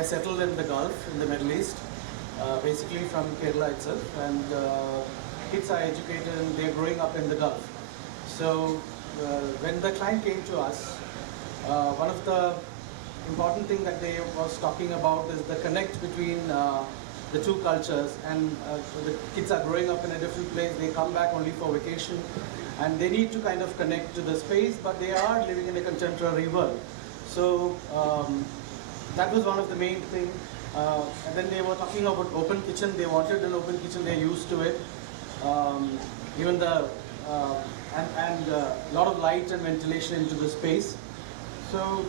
are settled in the Gulf, in the Middle East, basically from Kerala itself, and kids are educated and they are growing up in the Gulf. So when the client came to us, one of the important thing that they was talking about is the connect between the two cultures, and the kids are growing up in a different place, they come back only for vacation, and they need to kind of connect to the space, but they are living in a contemporary world. So that was one of the main things. And then they were talking about open kitchen. They wanted an open kitchen. They're used to it. Even the and a lot of light and ventilation into the space. So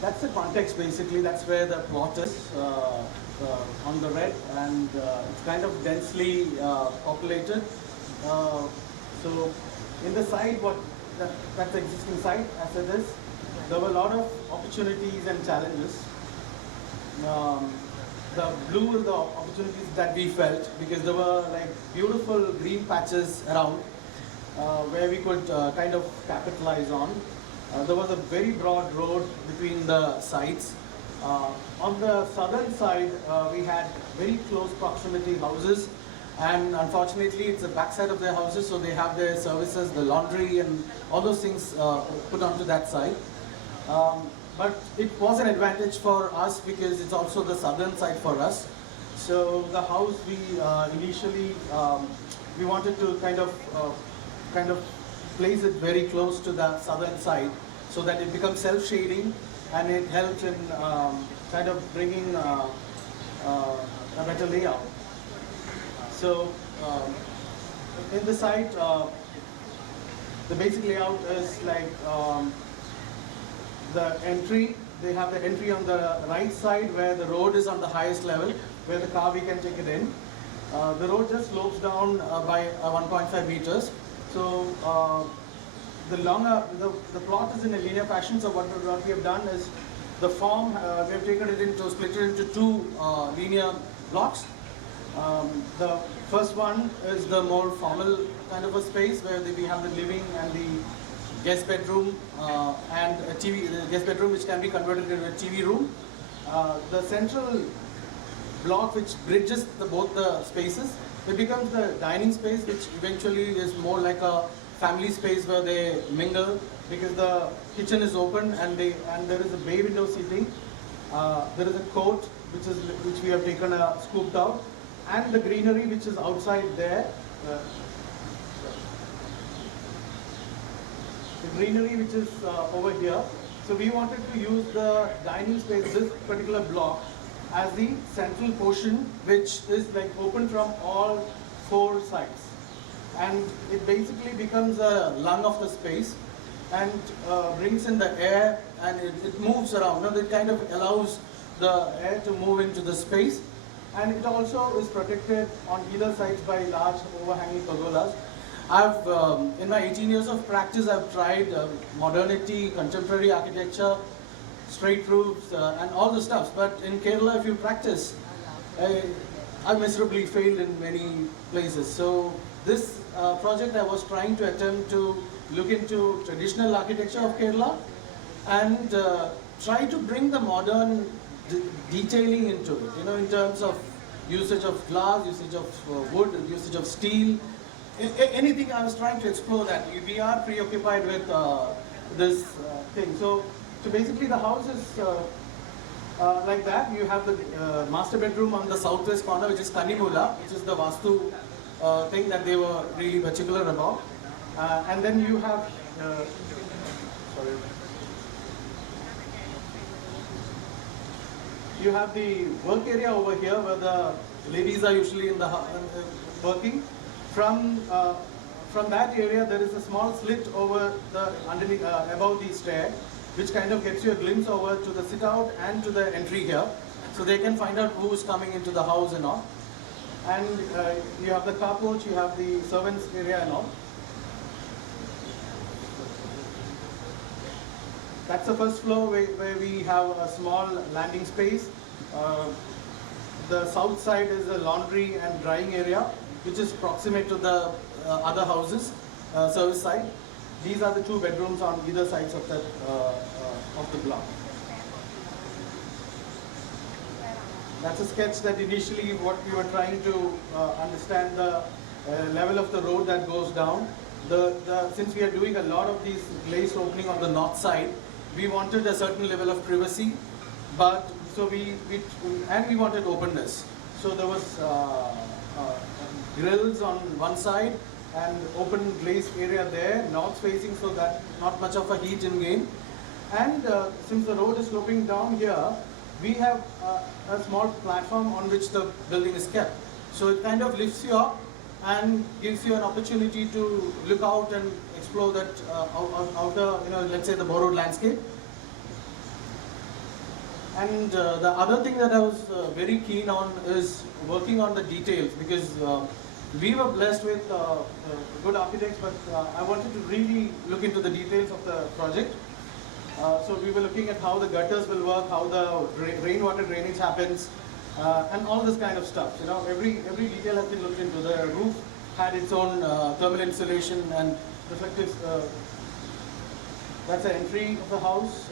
that's the context basically. That's where the plot is on the red, and it's kind of densely populated. So in the site, that's the existing site as it is. There were a lot of opportunities and challenges. The blue were the opportunities that we felt, because there were like beautiful green patches around where we could kind of capitalize on. There was a very broad road between the sites. On the southern side, we had very close proximity houses, and unfortunately it's the backside of their houses, so they have their services, the laundry and all those things put onto that side. But it was an advantage for us because it's also the southern side for us. So the house we initially we wanted to kind of place it very close to the southern side so that it becomes self-shading, and it helps in kind of bringing a better layout. So in the site, the basic layout is like the entry. They have the entry on the right side where the road is on the highest level, where the car we can take it in. The road just slopes down by 1.5 meters. So the plot is in a linear fashion. So what we have done is the form we have taken it into, split it into two linear blocks. The first one is the more formal kind of a space where we have the living and the guest bedroom and a TV, the guest bedroom which can be converted into a TV room. The central block which bridges both the spaces, it becomes the dining space, which eventually is more like a family space where they mingle, because the kitchen is open and there is a bay window seating. There is a court which we have taken scooped out, and the greenery which is outside there. The greenery which is over here. So we wanted to use the dining space, this particular block, as the central portion, which is like open from all four sides, and it basically becomes a lung of the space and brings in the air, and it moves around. Now it kind of allows the air to move into the space, and it also is protected on either sides by large overhanging pergolas. I've, in my 18 years of practice, I've tried modernity, contemporary architecture, straight roofs, and all the stuff. But in Kerala, if you practice, I miserably failed in many places. So this project, I was trying to attempt to look into traditional architecture of Kerala and try to bring the modern detailing into it, you know, in terms of usage of glass, usage of wood, usage of steel. Anything. I was trying to explore that. We are preoccupied with this thing. So basically the house is like that. You have the master bedroom on the southwest corner, which is Kanimula, which is the Vastu thing that they were really particular about. And then you have, sorry. You have the work area over here where the ladies are usually in the working. From that area, there is a small slit over the underneath, above the stair, which kind of gets you a glimpse over to the sit out and to the entry here, so they can find out who's coming into the house and all. And you have the carport, you have the servants area and all. That's the first floor where we have a small landing space. The south side is a laundry and drying area, which is proximate to the other houses, service side. These are the two bedrooms on either sides of the block. That's a sketch that initially what we were trying to understand the level of the road that goes down. Since we are doing a lot of these glazed opening on the north side, we wanted a certain level of privacy, but so we wanted openness. So there was grills on one side and open glazed area there, north facing, so that not much of a heat in gain. And since the road is sloping down here, we have a small platform on which the building is kept. So it kind of lifts you up and gives you an opportunity to look out and explore that outer, let's say the borrowed landscape. And the other thing that I was very keen on is working on the details, because we were blessed with good architects, but I wanted to really look into the details of the project. So we were looking at how the gutters will work, how the rainwater drainage happens, and all this kind of stuff. Every detail has been looked into. The roof had its own thermal insulation and reflective. That's the entry of the house.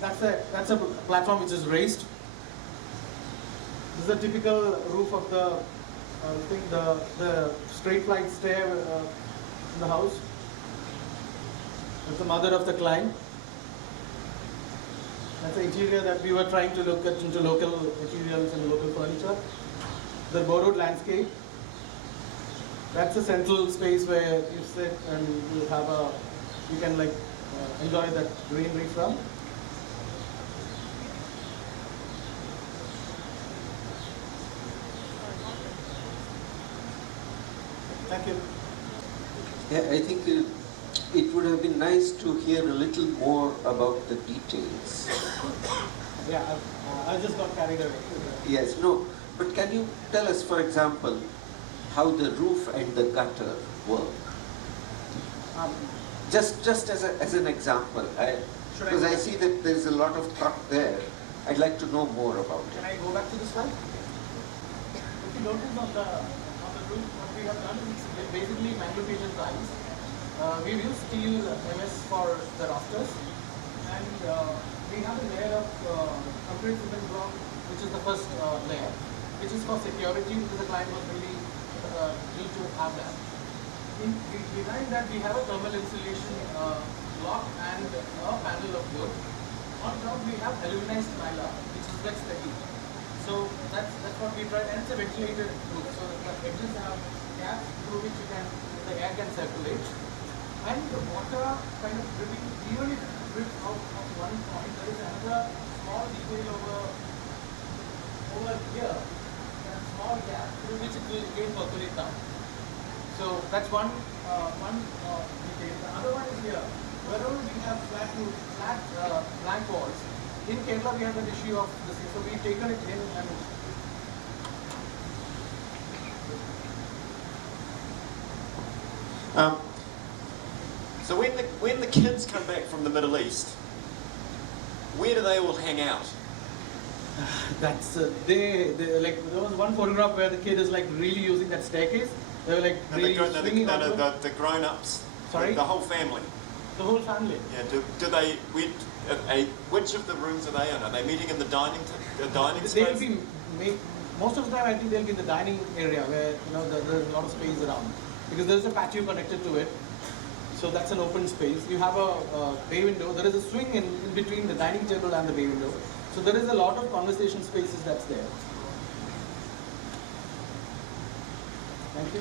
That's a platform which is raised. This is a typical roof of the straight flight stair in the house. That's the mother of the client. That's the interior that we were trying to look at into local materials and local furniture. The borrowed landscape. That's the central space where you sit and you can enjoy that greenery from. Thank you. Yeah, I think it would have been nice to hear a little more about the details. Yeah, I just got carried away. Yes, no, but can you tell us, for example, how the roof and the gutter work? Just as an example, because I see that there's a lot of thought there. I'd like to know more about it. Can I go back to the slide? If you notice on the roof, what we have done is basically magnification tiles. We've used steel MS for the rafters, and we have a layer of concrete cement block, which is the first layer, which is for security, because the client was really need to have that. Behind that, we have a thermal insulation block and a panel of wood. On top, we have aluminized mylar, which reflects the heat. So that's what we tried, and it's a ventilated roof. So the edges have gaps through which the air can circulate. And the water kind of dripping, even if it drips out of one point, there is another small detail over here, that small gap through which it will again percolate down. So that's one detail. The other one is here. Wherever we have flat blank walls, in Kerala we have an issue of this. So we've taken it in and so when the kids come back from the Middle East, where do they all hang out? that's they like there was one photograph where the kid is like really using that staircase. They were like really swinging the grown-ups. Sorry? The whole family. The whole family. Yeah. Do they? Which of the rooms are they in? Are they meeting in the dining space? They'll be most of the time. I think they'll be in the dining area where there's a lot of space around, because there's a patio connected to it. So that's an open space. You have a bay window. There is a swing in between the dining table and the bay window. So there is a lot of conversation spaces that's there. Thank you.